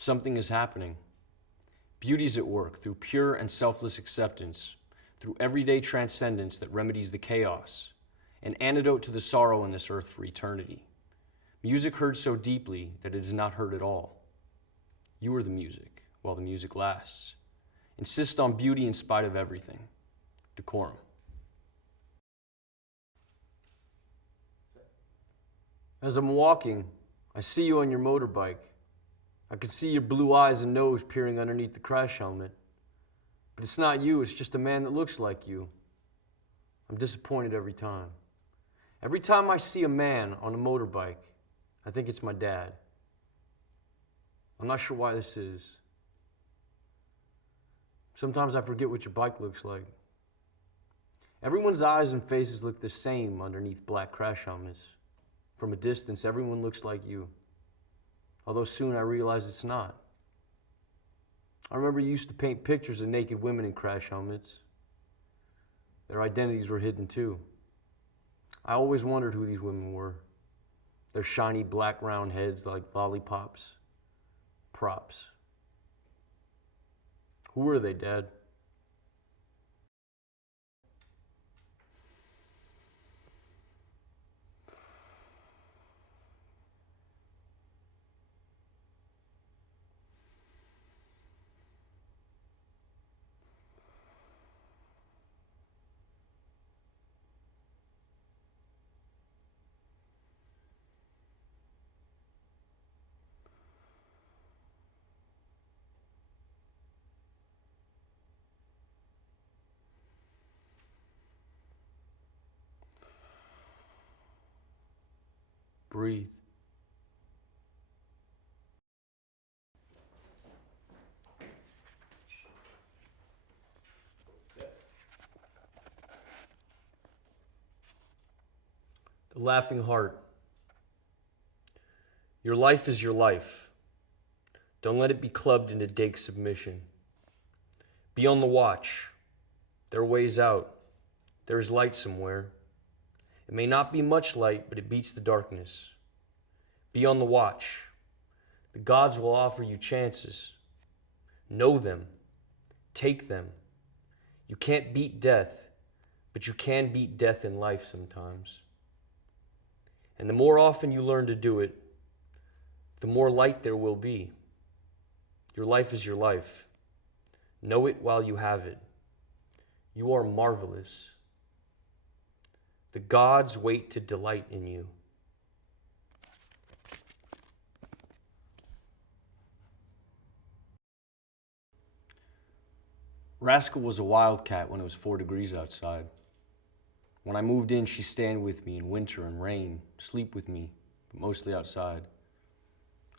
Something is happening. Beauty's at work through pure and selfless acceptance, through everyday transcendence that remedies the chaos, an antidote to the sorrow on this earth for eternity. Music heard so deeply that it is not heard at all. You are the music, while the music lasts. Insist on beauty in spite of everything. Decorum. As I'm walking, I see you on your motorbike. I can see your blue eyes and nose peering underneath the crash helmet. But it's not you, it's just a man that looks like you. I'm disappointed every time. Every time I see a man on a motorbike, I think it's my dad. I'm not sure why this is. Sometimes I forget what your bike looks like. Everyone's eyes and faces look the same underneath black crash helmets. From a distance, everyone looks like you. Although soon I realized it's not. I remember you used to paint pictures of naked women in crash helmets. Their identities were hidden too. I always wondered who these women were. Their shiny black round heads like lollipops. Props. Who were they, Dad? Breathe. The Laughing Heart. Your life is your life. Don't let it be clubbed into dank submission. Be on the watch. There are ways out. There is light somewhere. It may not be much light, but it beats the darkness. Be on the watch. The gods will offer you chances. Know them. Take them. You can't beat death, but you can beat death in life sometimes. And the more often you learn to do it, the more light there will be. Your life is your life. Know it while you have it. You are marvelous. The gods wait to delight in you. Rascal was a wildcat when it was 4 degrees outside. When I moved in, she'd stand with me in winter and rain, sleep with me, but mostly outside.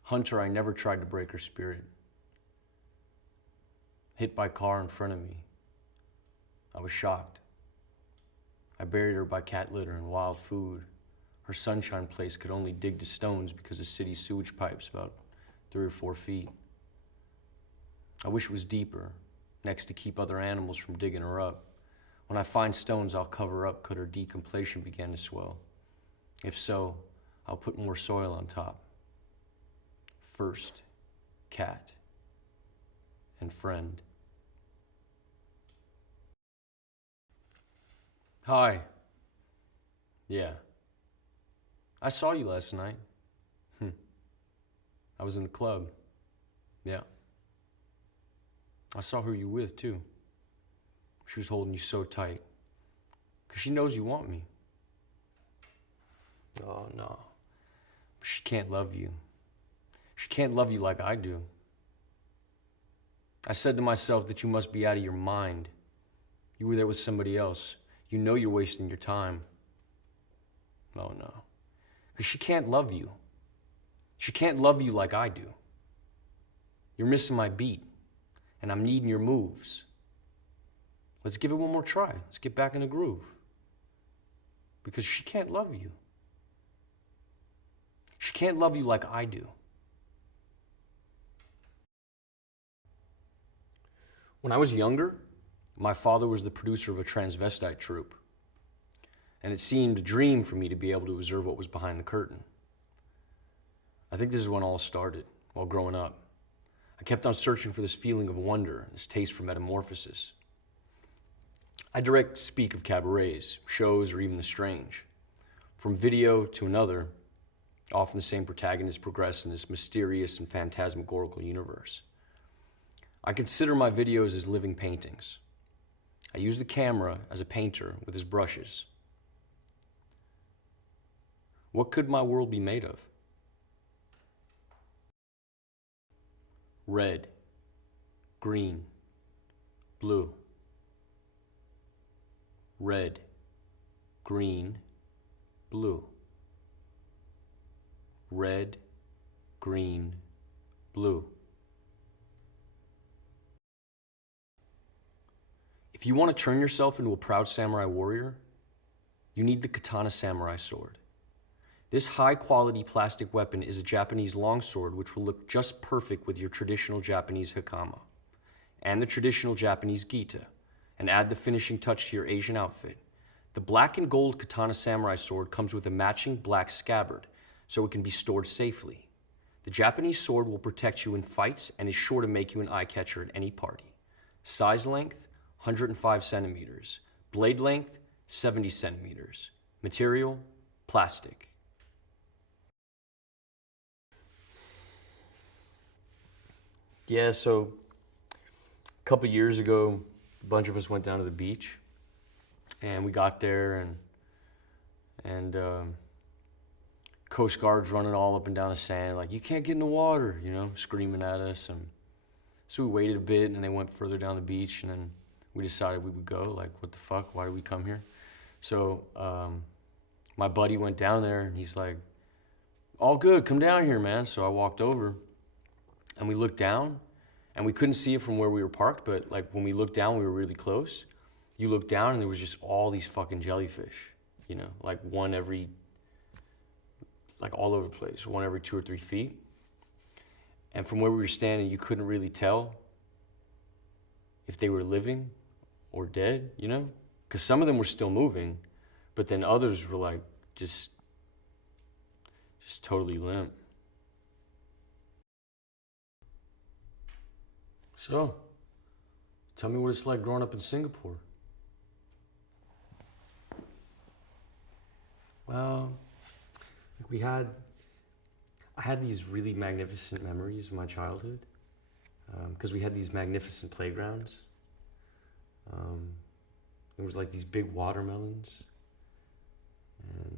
Hunter, I never tried to break her spirit. Hit by car in front of me. I was shocked. I buried her by cat litter and wild food. Her sunshine place could only dig to stones because the city's sewage pipe's about 3 or 4 feet. I wish it was deeper, next to keep other animals from digging her up. When I find stones, I'll cover up could her decompletion begin to swell. If so, I'll put more soil on top. First, cat and friend. Hi. Yeah. I saw you last night. I was in the club. Yeah. I saw who you with, too. She was holding you so tight. 'Cause she knows you want me. Oh, no. But she can't love you. She can't love you like I do. I said to myself that you must be out of your mind. You were there with somebody else. You know you're wasting your time. Oh, no. 'Cause she can't love you. She can't love you like I do. You're missing my beat, and I'm needing your moves. Let's give it one more try. Let's get back in the groove. Because she can't love you. She can't love you like I do. When I was younger, my father was the producer of a transvestite troupe. And it seemed a dream for me to be able to observe what was behind the curtain. I think this is when all started, while growing up. I kept on searching for this feeling of wonder, this taste for metamorphosis. I direct speak of cabarets, shows, or even the strange. From video to another, often the same protagonists progress in this mysterious and phantasmagorical universe. I consider my videos as living paintings. I use the camera as a painter with his brushes. What could my world be made of? Red, green, blue. Red, green, blue. Red, green, blue. If you want to turn yourself into a proud samurai warrior, you need the katana samurai sword. This high-quality plastic weapon is a Japanese longsword which will look just perfect with your traditional Japanese hakama and the traditional Japanese gita, and add the finishing touch to your Asian outfit. The black and gold katana samurai sword comes with a matching black scabbard, so it can be stored safely. The Japanese sword will protect you in fights and is sure to make you an eye-catcher at any party. Size length, 105 centimeters. Blade length, 70 centimeters. Material, plastic. Yeah, so a couple years ago, a bunch of us went down to the beach, and we got there, and Coast Guard's running all up and down the sand, like, you can't get in the water, you know, screaming at us. And so we waited a bit, and they went further down the beach, and then we decided we would go. Like, what the fuck? Why did we come here? So my buddy went down there, and he's like, all good, come down here, man. So I walked over, and we looked down, and we couldn't see it from where we were parked, but like when we looked down, we were really close. You looked down, and there was just all these fucking jellyfish, you know, like one every, like all over the place, one every 2 or 3 feet. And from where we were standing, you couldn't really tell if they were living or dead, you know? Because some of them were still moving, but then others were like just totally limp. So, tell me what it's like growing up in Singapore. Well, I had these really magnificent memories of my childhood, because we had these magnificent playgrounds. There was like these big watermelons, and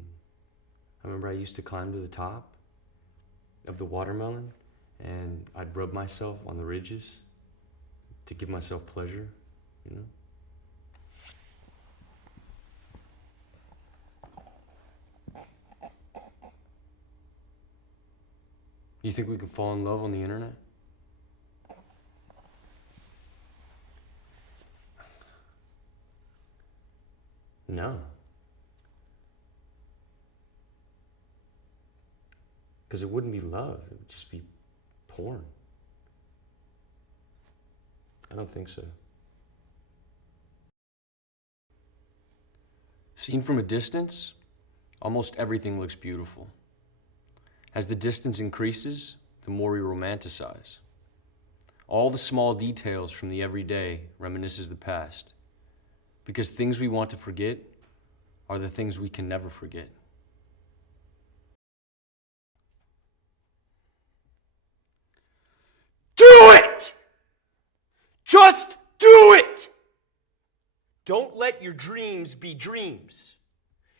I remember I used to climb to the top of the watermelon, and I'd rub myself on the ridges to give myself pleasure, you know? You think we can fall in love on the internet? No. Because it wouldn't be love, it would just be porn. I don't think so. Seen from a distance, almost everything looks beautiful. As the distance increases, the more we romanticize. All the small details from the everyday reminisces the past, because things we want to forget are the things we can never forget. Do it! Just do it! Don't let your dreams be dreams.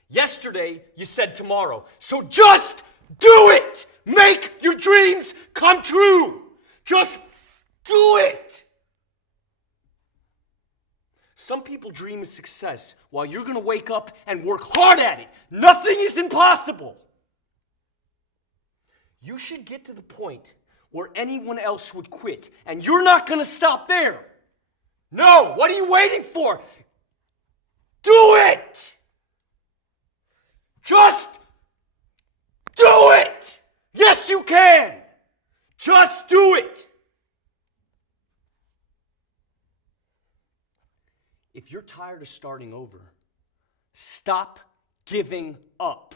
Yesterday, you said tomorrow, so just do it! Make your dreams come true! Just do it! Some people dream of success while you're gonna wake up and work hard at it. Nothing is impossible. You should get to the point where anyone else would quit, and you're not gonna stop there. No, what are you waiting for? Do it! Just do it! Yes, you can! Just do it! If you're tired of starting over, stop giving up.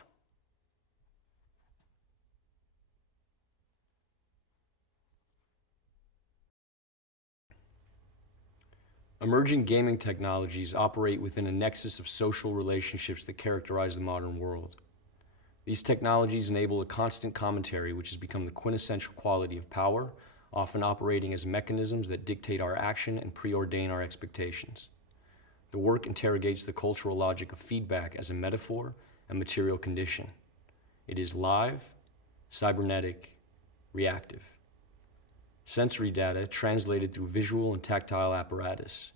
Emerging gaming technologies operate within a nexus of social relationships that characterize the modern world. These technologies enable a constant commentary which has become the quintessential quality of power, often operating as mechanisms that dictate our action and preordain our expectations. The work interrogates the cultural logic of feedback as a metaphor and material condition. It is live, cybernetic, reactive. Sensory data translated through visual and tactile apparatus.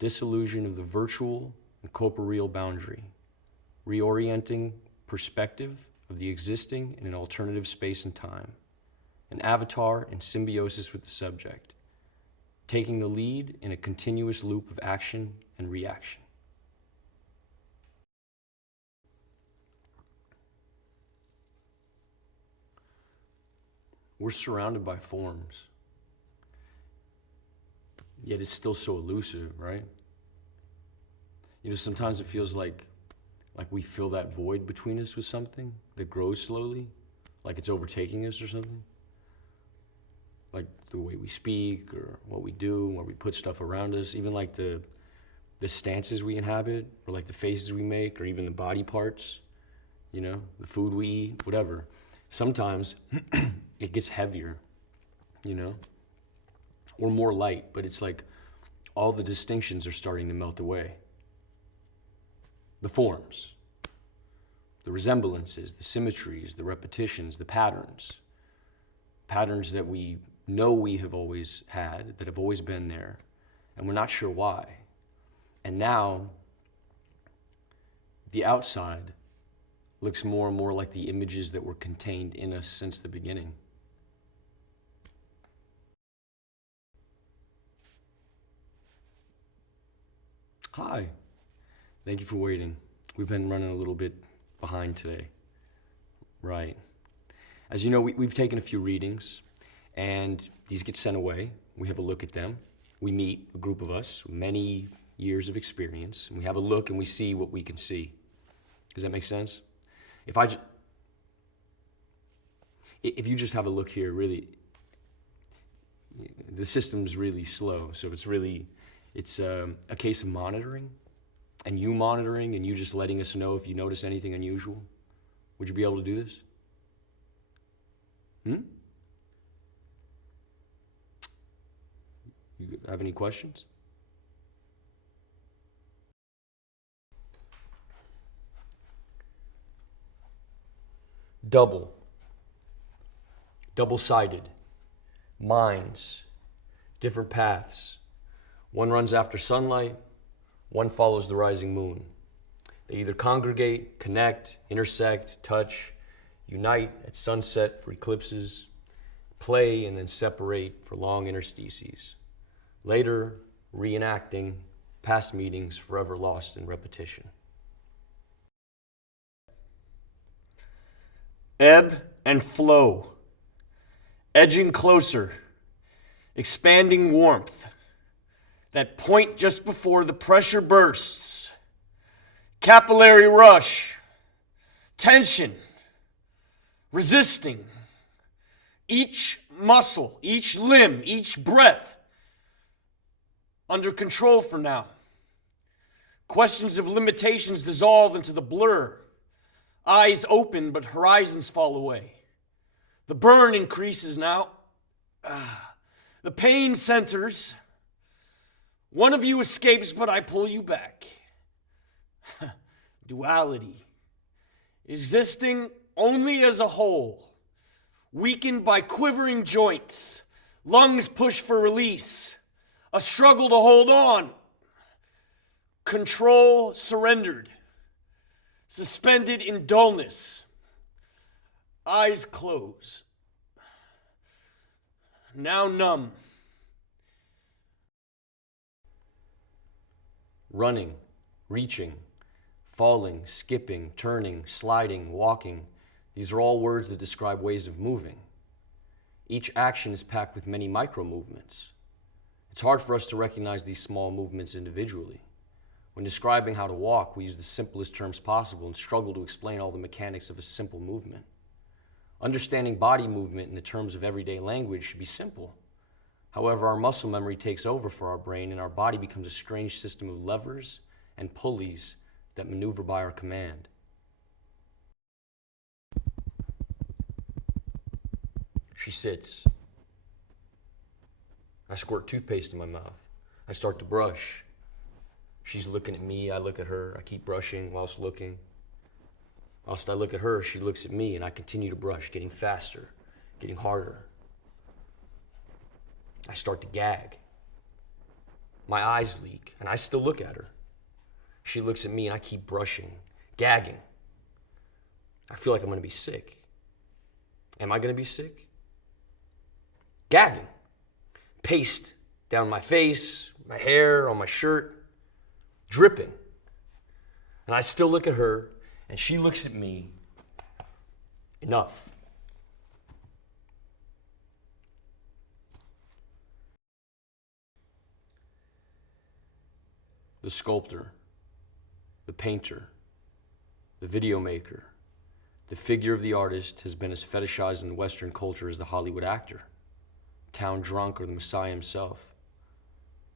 Disillusion of the virtual and corporeal boundary. Reorienting perspective of the existing in an alternative space and time. An avatar in symbiosis with the subject. Taking the lead in a continuous loop of action and reaction. We're surrounded by forms, yet it's still so elusive, right? You know, sometimes it feels like we fill that void between us with something that grows slowly, like it's overtaking us or something. Like the way we speak or what we do, where we put stuff around us, even like the stances we inhabit, or like the faces we make, or even the body parts, you know, the food we eat, whatever. Sometimes it gets heavier, you know, or more light, but it's like all the distinctions are starting to melt away. The forms, the resemblances, the symmetries, the repetitions, the patterns that we know we have always had, that have always been there, and we're not sure why. And now, the outside looks more and more like the images that were contained in us since the beginning. Hi, thank you for waiting. We've been running a little bit behind today. Right. As you know, we've taken a few readings, and these get sent away. We have a look at them. We meet, a group of us, many years of experience, and we have a look and we see what we can see. Does that make sense? If you just have a look here, really, the system's really slow. So it's a case of monitoring, and you monitoring, and you just letting us know if you notice anything unusual. Would you be able to do this? You have any questions? Double-sided, minds, different paths. One runs after sunlight, one follows the rising moon. They either congregate, connect, intersect, touch, unite at sunset for eclipses, play and then separate for long interstices. Later, reenacting past meetings forever lost in repetition. Ebb and flow, edging closer, expanding warmth, that point just before the pressure bursts, capillary rush, tension, resisting, each muscle, each limb, each breath under control for now. Questions of limitations dissolve into the blur. Eyes open, but horizons fall away. The burn increases now. The pain centers. One of you escapes, but I pull you back. Duality. Existing only as a whole. Weakened by quivering joints. Lungs push for release. A struggle to hold on. Control surrendered. Suspended in dullness. Eyes close. Now numb. Running, reaching, falling, skipping, turning, sliding, walking. These are all words that describe ways of moving. Each action is packed with many micro movements. It's hard for us to recognize these small movements individually. When describing how to walk, we use the simplest terms possible and struggle to explain all the mechanics of a simple movement. Understanding body movement in the terms of everyday language should be simple. However, our muscle memory takes over for our brain, and our body becomes a strange system of levers and pulleys that maneuver by our command. She sits. I squirt toothpaste in my mouth. I start to brush. She's looking at me, I look at her. I keep brushing whilst looking. Whilst I look at her, she looks at me, and I continue to brush, getting faster, getting harder. I start to gag. My eyes leak, and I still look at her. She looks at me, and I keep brushing, gagging. I feel like I'm gonna be sick. Am I gonna be sick? Gagging. Paste down my face, my hair, on my shirt, dripping. And I still look at her, and she looks at me. Enough. The sculptor, the painter, the video maker, the figure of the artist has been as fetishized in Western culture as the Hollywood actor, town drunk, or the Messiah himself.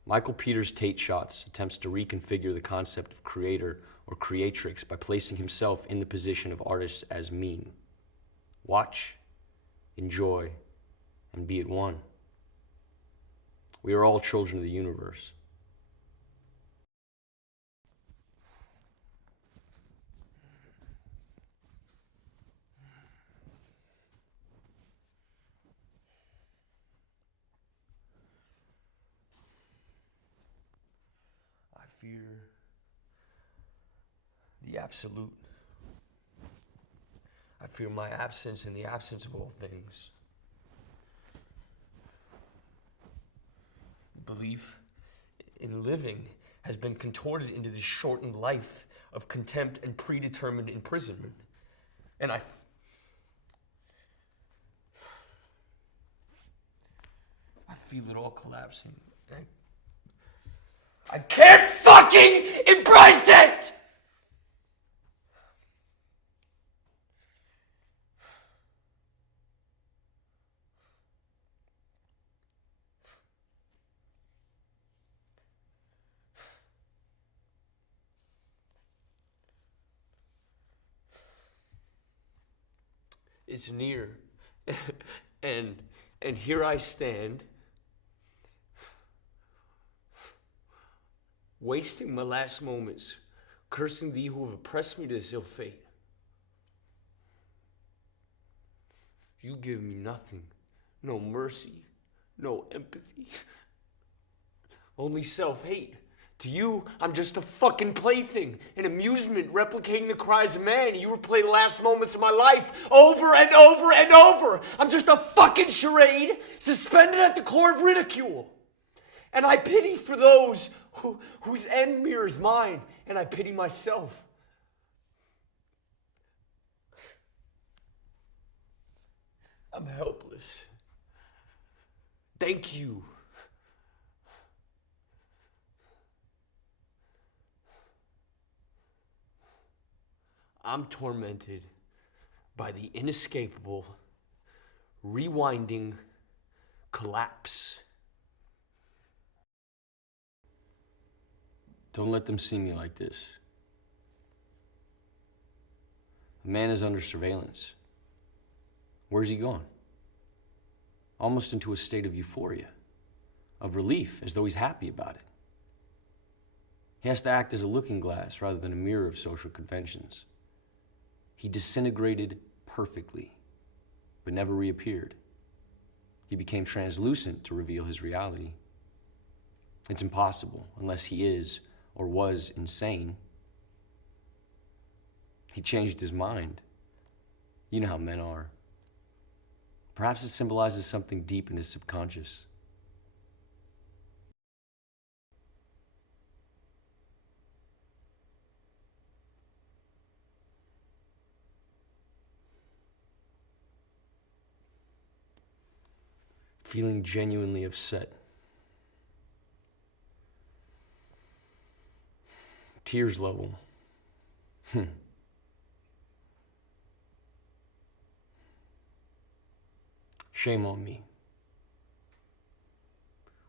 Michael Peters' Tate Shots attempts to reconfigure the concept of creator or creatrix by placing himself in the position of artist as meme. Watch, enjoy, and be at one. We are all children of the universe. I fear the absolute. I fear my absence in the absence of all things. Belief in living has been contorted into this shortened life of contempt and predetermined imprisonment. And I feel it all collapsing. I can't fucking embrace it! It's near. and here I stand, wasting my last moments, cursing thee who have oppressed me to this ill fate. You give me nothing, no mercy, no empathy, only self-hate. To you, I'm just a fucking plaything, an amusement replicating the cries of man. You replay the last moments of my life over and over and over. I'm just a fucking charade suspended at the core of ridicule. And I pity for those whose end mirrors mine, and I pity myself. I'm helpless. Thank you. I'm tormented by the inescapable, rewinding collapse. Don't let them see me like this. A man is under surveillance. Where's he gone? Almost into a state of euphoria, of relief, as though he's happy about it. He has to act as a looking glass rather than a mirror of social conventions. He disintegrated perfectly, but never reappeared. He became translucent to reveal his reality. It's impossible unless he is or was insane. He changed his mind. You know how men are. Perhaps it symbolizes something deep in his subconscious. Feeling genuinely upset. Tears level. Shame on me.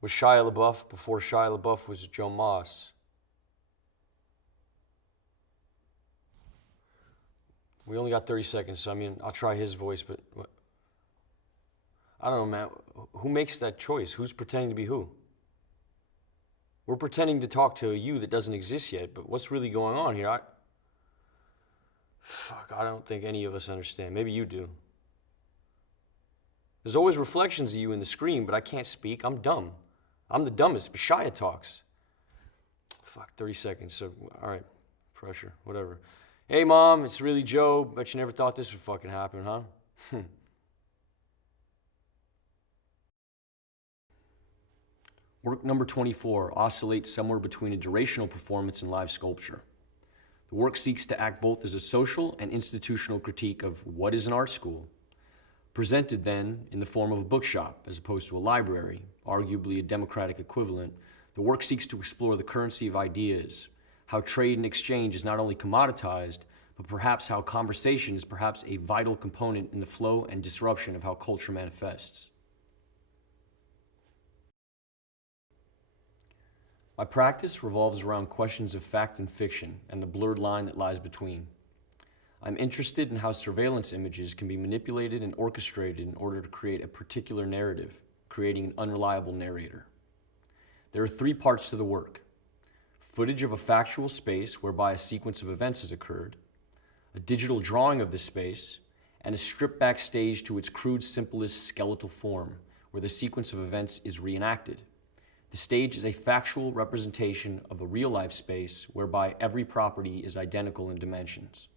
Was Shia LaBeouf before Shia LaBeouf was Joe Moss. We only got 30 seconds, so I mean, I'll try his voice, but I don't know, man. Who makes that choice? Who's pretending to be who? We're pretending to talk to a you that doesn't exist yet, but what's really going on here? I don't think any of us understand. Maybe you do. There's always reflections of you in the screen, but I can't speak. I'm dumb. I'm the dumbest, but Shia talks. 30 seconds, so, all right, pressure, whatever. Hey, Mom, it's really Joe. Bet you never thought this would fucking happen, huh? Work number 24 oscillates somewhere between a durational performance and live sculpture. The work seeks to act both as a social and institutional critique of what is an art school, presented then in the form of a bookshop as opposed to a library, arguably a democratic equivalent. The work seeks to explore the currency of ideas, how trade and exchange is not only commoditized, but perhaps how conversation is perhaps a vital component in the flow and disruption of how culture manifests. My practice revolves around questions of fact and fiction and the blurred line that lies between. I'm interested in how surveillance images can be manipulated and orchestrated in order to create a particular narrative, creating an unreliable narrator. There are 3 parts to the work: footage of a factual space whereby a sequence of events has occurred, a digital drawing of the space, and a strip back stage to its crude, simplest skeletal form, where the sequence of events is reenacted. The stage is a factual representation of a real-life space whereby every property is identical in dimensions.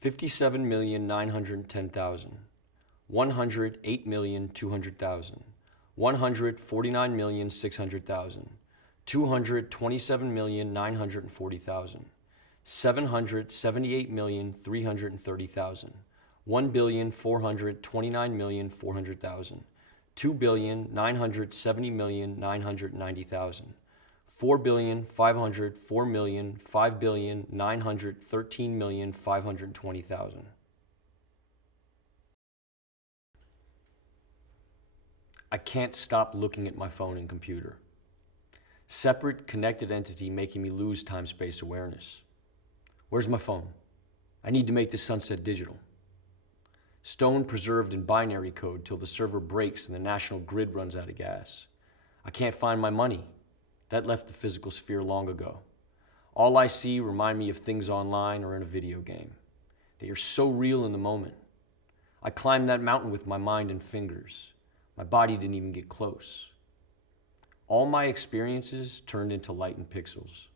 57,910,000, 108,200,000, 149,600,000, 227,940,000, 778,330,000, 1,429,400,000, 2,970,990,000, 4,500,000, 4,000,000, 5,913,520,000. 13,520,000. I can't stop looking at my phone and computer. Separate, connected entity making me lose time-space awareness. Where's my phone? I need to make this sunset digital. Stone preserved in binary code till the server breaks and the national grid runs out of gas. I can't find my money. That left the physical sphere long ago. All I see remind me of things online or in a video game. They are so real in the moment. I climbed that mountain with my mind and fingers. My body didn't even get close. All my experiences turned into light and pixels.